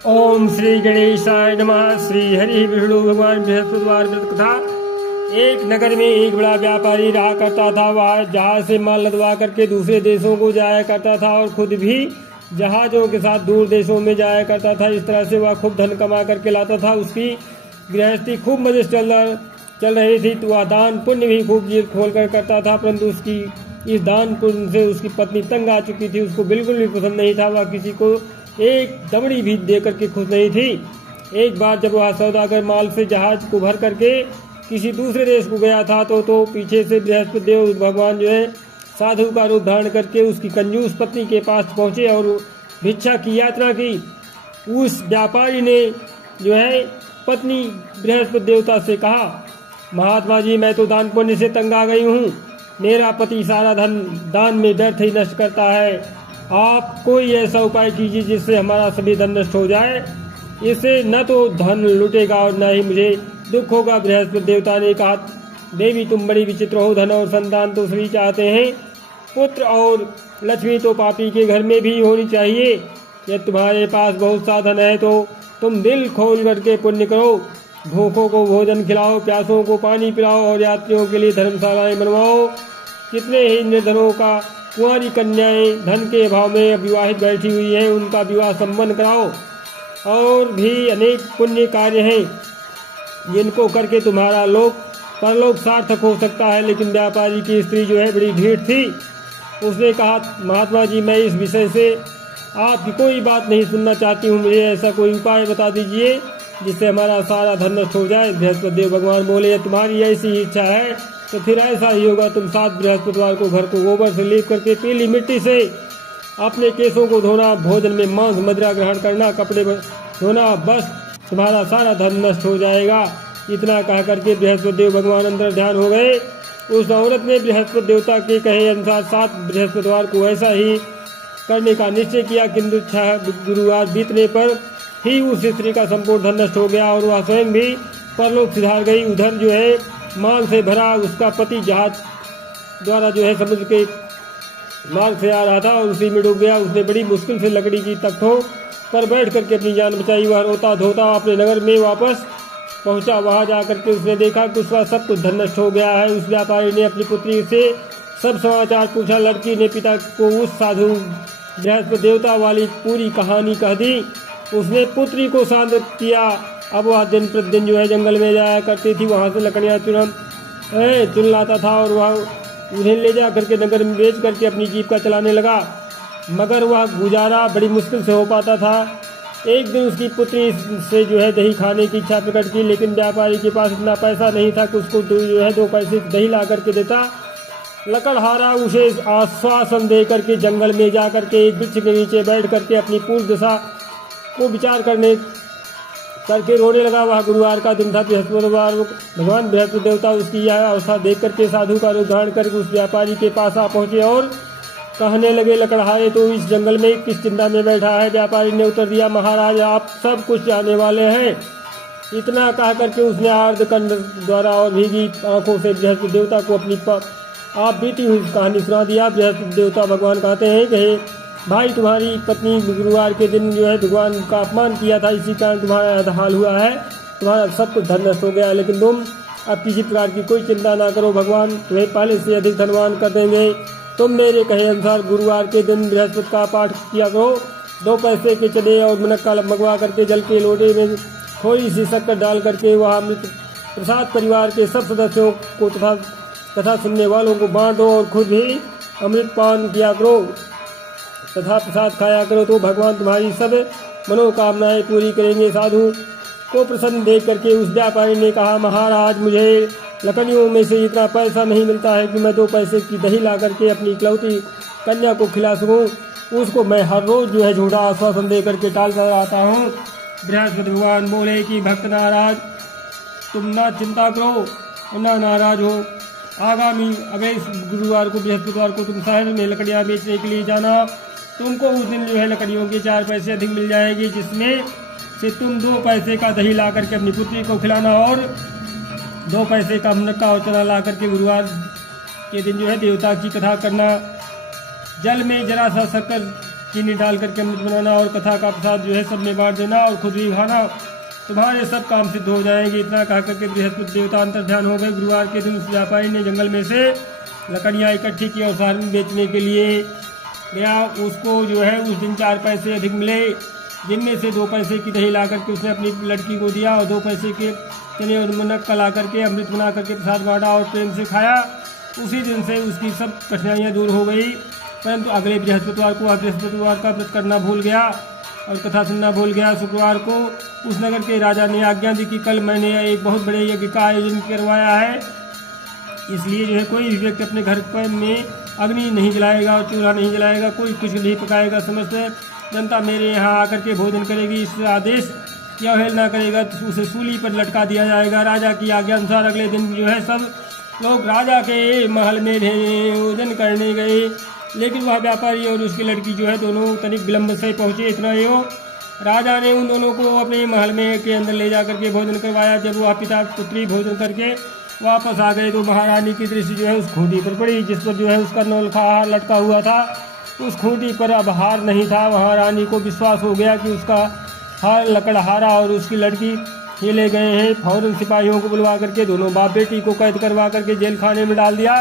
ओम श्री गणेशाय नमः। श्री हरि विष्णु भगवान बृहस्पतिवार व्रत कथा। एक नगर में एक बड़ा व्यापारी रहा करता था। वह जहाज से माल लदवा करके दूसरे देशों को जाया करता था और खुद भी जहाजों के साथ दूर देशों में जाया करता था। इस तरह से वह खूब धन कमा करके लाता था। उसकी गृहस्थी खूब मजे से चल रही थी। तो वह दान पुण्य भी खूब जी खोल कर करता था, परंतु उसकी इस दान पुण्य से उसकी पत्नी तंग आ चुकी थी। उसको बिल्कुल भी पसंद नहीं था। वह किसी को एक दमड़ी भी दे करके खुश नहीं थी। एक बार जब वह सौदागर माल से जहाज को भर करके किसी दूसरे देश को गया था तो पीछे से बृहस्पति देव भगवान जो है साधु का रूप धारण करके उसकी कंजूस पत्नी के पास पहुंचे और भिक्षा की यात्रा की। उस व्यापारी ने जो है पत्नी बृहस्पति देवता से कहा, महात्मा जी, मैं तो दान पुण्य से तंग आ गई हूँ। मेरा पति सारा धन दान में व्यर्थ ही नष्ट करता है। आप कोई ऐसा उपाय कीजिए जिससे हमारा सभी धन नष्ट हो जाए। इससे न तो धन लुटेगा और न ही मुझे दुख होगा। बृहस्पति देवता ने कहा, देवी तुम बड़ी विचित्र हो। धन और संतान तो सभी चाहते हैं, पुत्र और लक्ष्मी तो पापी के घर में भी होनी चाहिए। यदि तुम्हारे पास बहुत सा धन है तो तुम दिल खोल करके पुण्य करो। भूखों को भोजन खिलाओ, प्यासों को पानी पिलाओ और यात्रियों के लिए धर्मशालाएं बनवाओ। कितने ही निर्धनों का कुंवारी कन्याएं धन के अभाव में अविवाहित बैठी हुई हैं, उनका विवाह संपन्न कराओ। और भी अनेक पुण्य कार्य हैं जिनको करके तुम्हारा लोक परलोक सार्थक हो सकता है। लेकिन व्यापारी की स्त्री जो है बड़ी ढीठ थी। उसने कहा, महात्मा जी, मैं इस विषय से आपकी कोई बात नहीं सुनना चाहती हूँ। मुझे ऐसा कोई उपाय बता दीजिए जिससे हमारा सारा धन नष्ट हो जाए। बृहस्पति देव भगवान बोले, तुम्हारी ऐसी इच्छा है तो फिर ऐसा ही होगा। तुम 7 बृहस्पतिवार को घर को गोबर से लेप करके पीली मिट्टी से अपने केसों को धोना, भोजन में मांस मदिरा ग्रहण करना, कपड़े धोना, बस तुम्हारा सारा धन नष्ट हो जाएगा। इतना कह करके बृहस्पति देव भगवान अंदर ध्यान हो गए। उस औरत ने बृहस्पति देवता के कहे अनुसार 7 बृहस्पतिवार को ऐसा ही करने का निश्चय किया। किंतु 6 गुरुवार बीतने पर ही उस स्त्री का संपूर्ण धन नष्ट हो गया और वह स्वयं भी परलोक सिधार गई। उधर जो है माल से भरा उसका पति जहाज द्वारा जो है समुद्र के मार्ग से आ रहा था और उसी में डूब गया। उसने बड़ी मुश्किल से लकड़ी की तख्तों पर बैठ करके अपनी जान बचाई। वह रोता धोता अपने नगर में वापस पहुंचा। वहां जाकर के उसने देखा कि उसका सब कुछ धन नष्ट हो गया है। उस व्यापारी ने अपनी पुत्री से सब समाचार पूछा। लड़की ने पिता को उस साधु बृहस्पति देवता वाली पूरी कहानी कह दी। उसने पुत्री को शांत किया। अब वह दिन प्रतिदिन जो है जंगल में जाया करती थी। वहाँ से लकड़ियाँ चुन लाता था और वह उन्हें ले जा करके नगर में बेच करके अपनी जीविका चलाने लगा। मगर वह गुजारा बड़ी मुश्किल से हो पाता था। एक दिन उसकी पुत्री से जो है दही खाने की इच्छा प्रकट की, लेकिन व्यापारी के पास इतना पैसा नहीं था कि उसको जो है 2 पैसे दही ला करके देता। लकड़हारा उसे आश्वासन दे करके जंगल में जा करके एक वृक्ष के नीचे बैठ करके अपनी पूर्व दशा को विचार करके रोने लगा। वह गुरुवार का दिन था। बृहस्पतिवार भगवान बृहस्पति देवता उसकी यह अवस्था देख करके साधु का रूप धारण करके उस व्यापारी के पास आ पहुंचे और कहने लगे, लकड़हारे तो इस जंगल में किस चिंता में बैठा है? व्यापारी ने उत्तर दिया, महाराज, आप सब कुछ जाने वाले हैं। इतना कह करके उसने आर्द्रकंड द्वारा और भीगी आंखों से बृहस्पति देवता को अपनी आप बीती हुई कहानी सुना दिया। बृहस्पति देवता भगवान कहते हैं कि भाई, तुम्हारी पत्नी गुरुवार के दिन जो है भगवान का अपमान किया था, इसी कारण तुम्हारा हाल हुआ है। तुम्हारा सब कुछ धन नष्ट हो गया। लेकिन तुम अब किसी प्रकार की कोई चिंता ना करो, भगवान तुम्हें पहले से अधिक धनवान कर देंगे। तुम मेरे कहे अनुसार गुरुवार के दिन बृहस्पति का पाठ किया करो। 2 पैसे के चने और मुनक्का मंगवा करके जल के लोटे में थोड़ी सी शक्कर डाल करके वह अमृत प्रसाद परिवार के सब सदस्यों को तथा कथा सुनने वालों को बांटो और खुद भी अमृत पान किया करो तथा प्रसाद खाया करो, तो भगवान तुम्हारी सब मनोकामनाएं पूरी करेंगे। साधु को प्रसन्न देख करके उस व्यापारी ने कहा, महाराज, मुझे लकड़ियों में से इतना पैसा नहीं मिलता है कि मैं 2 पैसे की दही ला करके अपनी इकलौती कन्या को खिला सकूं। उसको मैं हर रोज जो है झूठा आश्वासन दे करके टालता रहता हूँ। बृहस्पति भगवान बोले कि भक्त नाराज, तुम ना चिंता करो, ना नाराज हो। आगामी अगले गुरुवार को बृहस्पतिवार को तुम शहर में लकड़ियाँ बेचने के लिए जाना। तुमको उस दिन जो है लकड़ियों के 4 पैसे अधिक मिल जाएगी, जिसमें से तुम 2 पैसे का दही ला करके अपनी पुत्री को खिलाना और 2 पैसे का मुनक्का और चना ला करके गुरुवार के दिन जो है देवता की कथा करना। जल में जरा सा शक्कर चीनी डाल करके अमृत बनाना और कथा का प्रसाद जो है सब में बांट देना और खुद भी खाना, तुम्हारे सब काम सिद्ध हो जाएंगे। इतना कह करके बृहस्पति देवता अंतर ध्यान हो गए। गुरुवार के दिन उस व्यापारी ने जंगल में से लकड़ियाँ इकट्ठी की और शहर में बेचने के लिए गया। उसको जो है उस दिन 4 पैसे अधिक मिले, जिनमें से 2 पैसे की दही ला करके उसने अपनी लड़की को दिया और 2 पैसे के चने और मुनक्का ला करके अमृत बना करके प्रसाद बांटा और प्रेम से खाया। उसी दिन से उसकी सब कठिनाइयाँ दूर हो गई। परंतु अगले बृहस्पतिवार को बृहस्पतिवार का व्रत करना भूल गया और कथा सुनना भूल गया। शुक्रवार को उस नगर के राजा ने आज्ञा दी कि कल मैंने एक बहुत बड़े यज्ञ का आयोजन करवाया है, इसलिए जो है कोई भी व्यक्ति अपने घर पर में अग्नि नहीं जलाएगा और चूल्हा नहीं जलाएगा, कोई कुछ नहीं पकाएगा। समस्त जनता मेरे यहाँ आकर के भोजन करेगी। इस आदेश की अवहेलना करेगा तो उसे सूली पर लटका दिया जाएगा। राजा की आज्ञा अनुसार अगले दिन जो है सब लोग राजा के महल में भोजन करने गए, लेकिन वह व्यापारी और उसकी लड़की जो है दोनों तनिक विलम्ब से पहुँचे। इतना ही हो, राजा ने उन दोनों को अपने महल में के अंदर ले जा करके भोजन करवाया। जब वह पिता पुत्री भोजन करके वापस आ गए तो महारानी की दृष्टि जो है उस खूंटी पर पड़ी जिस पर जो है उसका नौलखा हार लटका हुआ था। उस खूंटी पर अब हार नहीं था। महारानी को विश्वास हो गया कि उसका हार लकड़हारा और उसकी लड़की ये ले गए हैं। फौरन सिपाहियों को बुलवा करके दोनों बाप बेटी को कैद करवा करके जेल खाने में डाल दिया।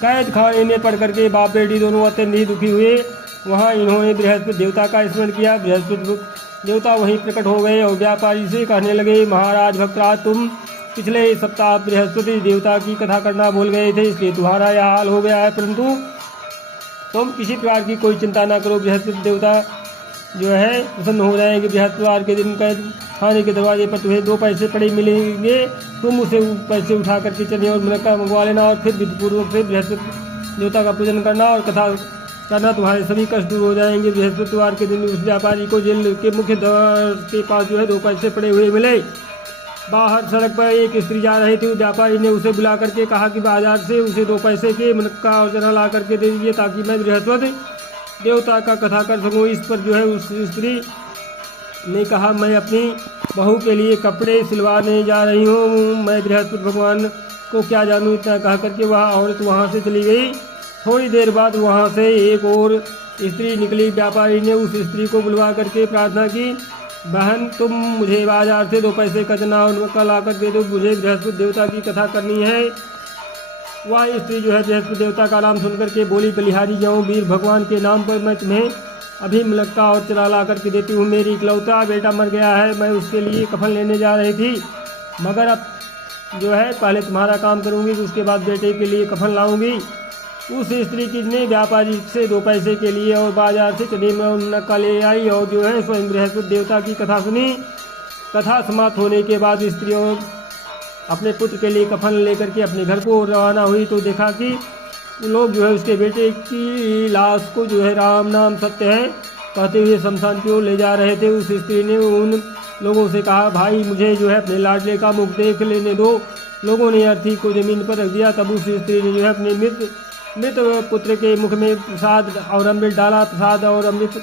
कैद खाने में पड़ करके बाप बेटी दोनों अत्यंत ही दुखी हुए। वहाँ इन्होंने बृहस्पति देवता का स्मरण किया। बृहस्पति देवता वहीं प्रकट हो गए और व्यापारी से कहने लगे, महाराज भक्तराज, तुम पिछले सप्ताह बृहस्पति देवता की कथा करना भूल गए थे, इसलिए तुम्हारा यह हाल हो गया है। परंतु तुम किसी प्रकार की कोई चिंता ना करो, बृहस्पति देवता जो है प्रसन्न हो जाएंगे। बृहस्पतिवार के दिन कैद खाने के दरवाजे पर तुम्हें 2 पैसे पड़े मिलेंगे, तुम उसे पैसे उठा करके चने और मुनक्का मंगवा लेना और फिर विधिपूर्वक से बृहस्पति देवता का पूजन करना और कथा करना, तुम्हारे सभी कष्ट दूर हो जाएंगे। बृहस्पतिवार के दिन उस व्यापारी को जेल के मुख्य द्वार के पास जो है 2 पैसे पड़े हुए मिले। बाहर सड़क पर एक स्त्री जा रही थी। व्यापारी ने उसे बुला करके कहा कि बाजार से उसे 2 पैसे के मुनक्का और चना ला करके दे दीजिए ताकि मैं बृहस्पति देवता का कथा कर सकूं। इस पर जो है उस स्त्री ने कहा, मैं अपनी बहू के लिए कपड़े सिलवाने जा रही हूँ, मैं बृहस्पति भगवान को क्या जानूँ। इतना कह करके वह औरत वहाँ से चली गई। थोड़ी देर बाद वहाँ से एक और स्त्री निकली। व्यापारी ने उस स्त्री को बुलवा करके प्रार्थना की, बहन तुम मुझे बाजार से 2 पैसे का चना और मुनक्का ला कर दे दो, मुझे बृहस्पति देवता की कथा करनी है। वह स्त्री जो है बृहस्पति देवता का नाम सुनकर के बोली, बलिहारी जाऊँ, वीर भगवान के नाम पर मैं तुम्हें अभी मुनक्का और चना ला करके देती हूँ। मेरी इकलौता बेटा मर गया है, मैं उसके लिए कफन लेने जा रही थी, मगर अब जो है पहले तुम्हारा काम करूँगी, उसके बाद बेटे के लिए कफन लाऊंगी। उस स्त्री की ने व्यापारी से 2 पैसे के लिए और बाजार से चने में मुनक्का ले आई और जो है स्वयं बृहस्पति देवता की कथा सुनी। कथा समाप्त होने के बाद स्त्री और अपने पुत्र के लिए कफन लेकर के अपने घर को रवाना हुई तो देखा कि लोग जो है उसके बेटे की लाश को जो है राम नाम सत्य है कहते हुए शमशान की ओर ले जा रहे थे। उस स्त्री ने उन लोगों से कहा, भाई मुझे जो है अपने लाडले का मुख देख लेने दो। लोगों ने अर्थी को जमीन पर रख दिया। तब उस स्त्री ने जो है अपने मृत पुत्र के मुख में प्रसाद और अमृत डाला। प्रसाद और अमृत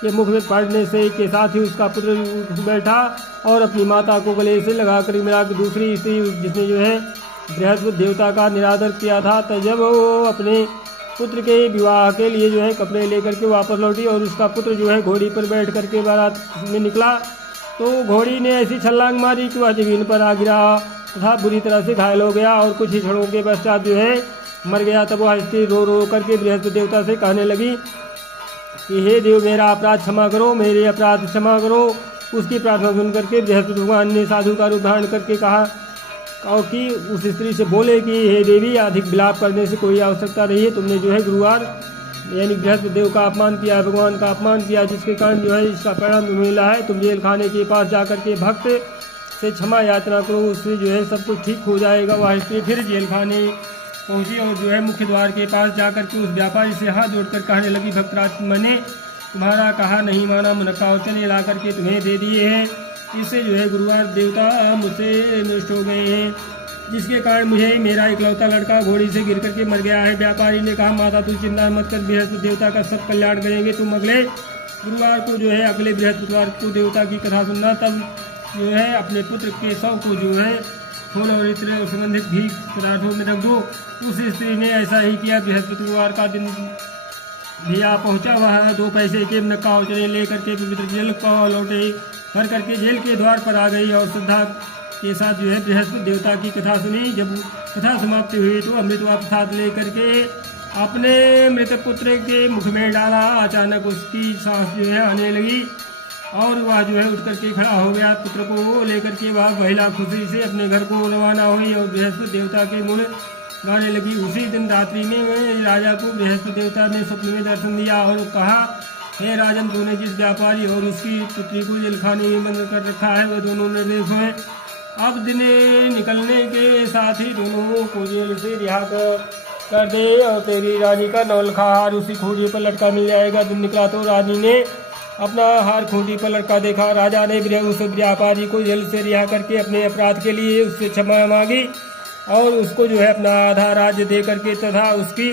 के मुख में पड़ने से के साथ ही उसका पुत्र उठ बैठा और अपनी माता को गले से लगाकर मिला। दूसरी स्त्री जिसने जो है बृहस्पति देवता का निरादर किया था, तो जब वो अपने पुत्र के विवाह के लिए जो है कपड़े लेकर के वापस लौटी और उसका पुत्र जो है घोड़ी पर बैठ करके बारात में निकला तो घोड़ी ने ऐसी छलांग मारी कि वह जमीन पर आ गिरा तथा बुरी तरह से घायल हो गया और कुछ ही क्षणों के पश्चात जो है मर गया। तब वह स्त्री रो रो करके बृहस्पति देवता से कहने लगी कि हे देव, मेरा अपराध क्षमा करो, मेरे अपराध क्षमा करो। उसकी प्रार्थना सुन करके बृहस्पति भगवान ने साधु का रूप धारण करके कहा और कि उस स्त्री से बोले कि हे देवी, अधिक विलाप करने से कोई आवश्यकता नहीं है। तुमने जो है गुरुवार यानी बृहस्पति देव का अपमान किया, भगवान का अपमान किया, जिसके कारण जो है इसका परिणाम तुम्हें मिला है। तुम जेल खाने के पास जाकर के भक्त से क्षमा याचना करो, उससे जो है सब कुछ ठीक हो जाएगा। वह स्त्री फिर जेल खाने पहुंची और जो है मुख्य द्वार के पास जाकर के उस व्यापारी से हाथ जोड़कर कहने लगी, भक्तराज, मैंने तुम्हारा कहा नहीं माना, मुनक्का और चने ला करके तुम्हें दे दिए हैं। इससे जो है गुरुवार देवता मुझसे नष्ट हो गए हैं, जिसके कारण मुझे मेरा इकलौता लड़का घोड़ी से गिर करके मर गया है। व्यापारी ने कहा, माता तू चिंता मत कर, बृहस्पति देवता का सब कल्याण करेंगे। तुम अगले गुरुवार को जो है अगले बृहस्पतिवार को देवता की कथा सुनना। तब जो है अपने पुत्र के शव को जो है फूल और इत्र और संबंधित भी पदार्थों में रख दो। उस स्त्री ने ऐसा ही किया। बृहस्पतिवार का दिन भी आ पहुँचा। वह 2 पैसे के नक्का उचरे लेकर के पवित्र जल को लौटे भर करके जेल के द्वार पर आ गई और श्रद्धा के साथ जो है बृहस्पति देवता की कथा सुनी। जब कथा समाप्ति हुई तो अमृत व प्रसाद लेकर के अपने मृत पुत्र के मुख में डाला। अचानक उसकी सांस जो है आने लगी और वह जो है उठ करके खड़ा हो गया। पुत्र को लेकर के वह महिला खुशी से अपने घर को रवाना हुई और बृहस्पति देवता के गुण गाने लगी। उसी दिन रात्रि में राजा को बृहस्पति देवता ने स्वप्न में दर्शन दिया और कहा, हे राजन, तूने जिस व्यापारी और उसकी पुत्री को जेलखाने में बंद कर रखा है वह दोनों निर्दोष हैं। अब दिन निकलने के साथ ही दोनों को जेल से रिहा कर दे और तेरी रानी का नौलखा हार उसी खूंटी पर लटका मिल जाएगा। दिन निकला तो रानी ने अपना हार खूंटी पर लटका देखा। राजा ने उस व्यापारी को जेल से रिहा करके अपने अपराध के लिए उससे क्षमा मांगी और उसको जो है अपना आधा राज्य दे करके तथा उसकी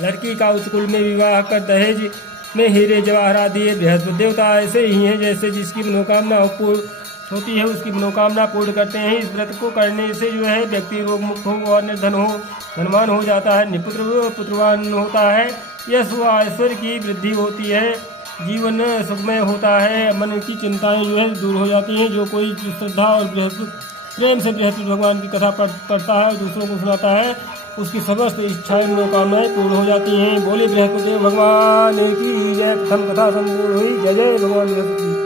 लड़की का उस कुल में विवाह कर दहेज में हीरे जवाहरात दिए। बृहस्पति देवता ऐसे ही हैं जैसे जिसकी मनोकामना होती है उसकी मनोकामना पूर्ण करते हैं। इस व्रत को करने से जो है व्यक्ति रोग मुक्त हो और धनवान हो जाता है, निपुत्र पुत्रवान होता है, यश व ऐश्वर्य की वृद्धि होती है, जीवन सुखमय होता है, मन की चिंताएं जो है दूर हो जाती हैं। जो कोई श्रद्धा और प्रेम से बृहस्पति भगवान की कथा पढ़ता है दूसरों को सुनाता है उसकी समस्त इच्छाएं मनोकामनाएं पूर्ण हो जाती हैं। बोले बृहस्पति भगवान की जय। प्रथम कथा संपूर्ण हुई। जय जय भगवान बृहस्पति।